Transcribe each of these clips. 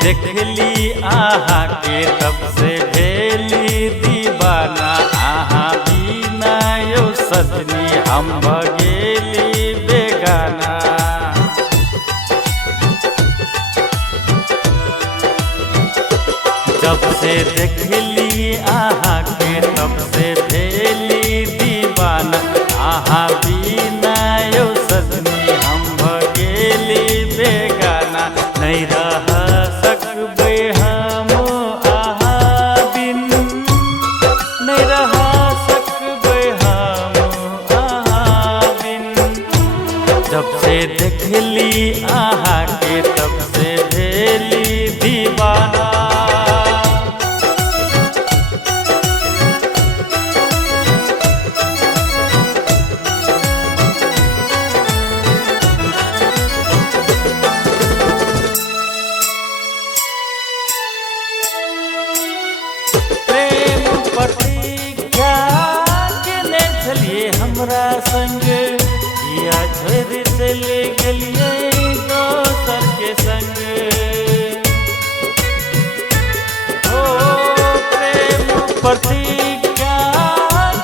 देखली आहा के तब से भेली दीवाना। आहा बिना यो सजनी हम भगेली बेगाना। जब से देखली आहा के तब से भेली दीवाना। आहा बिना यो सजनी हम भगेली बेगाना। नहीं रह सकबे हम आहा बिन, नहीं रह सकबे हम आहा बिन। जब से देखली आहा के तब से भेली दीवाना। प्रतिज्ञा केने छलिए हमरा संग, या छोड़ चले गेलिए दोसर के संग। ओ प्रेम प्रतिज्ञा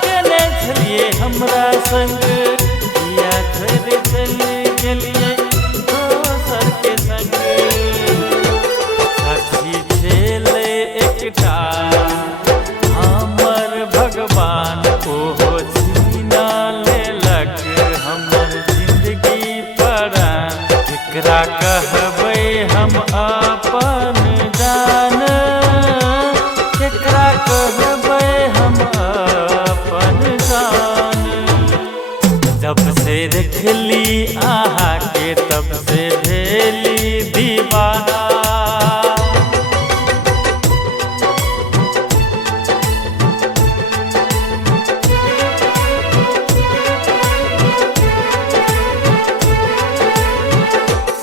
केने छलिए हमरा संग, या छोड़ चले गेलिए दोसर के संग। साक्षी छेले एकटा भगवान ओहो छीना लेलक हमर जिंदगी परान। केकरा कहबै हम अपन जान, केकरा कहबै हम अपन जान। जब से देखली आहा के तब से भेली दीवाना।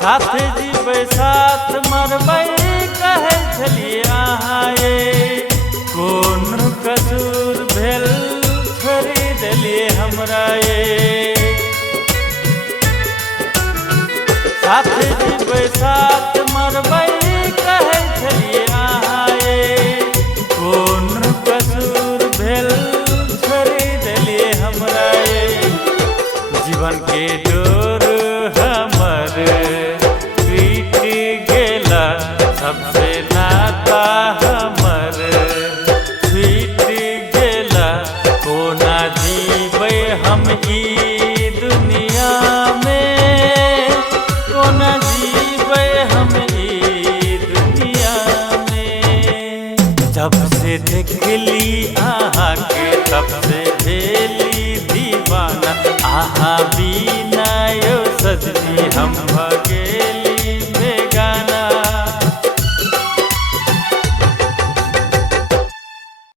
साथ जीबै साथ मरबै कहै छलिए आहा ये। कोन कसूर भेल छोड़ि देलिए हमरा ये। साथ जीबै साथ मरबै कहै छलिए आहा ये। कोन कसूर भेल छोड़ि देलिए हमरा ये। जीवन के डोर हमर सबसे नाता हमर छूट गेला। कोना जीबै हम ई दुनिया में, कोना जीबै हम ई दुनिया में। जब से देखली आहा के तब से भेली दीवाना। आहा बिना यो सजनी हम भगे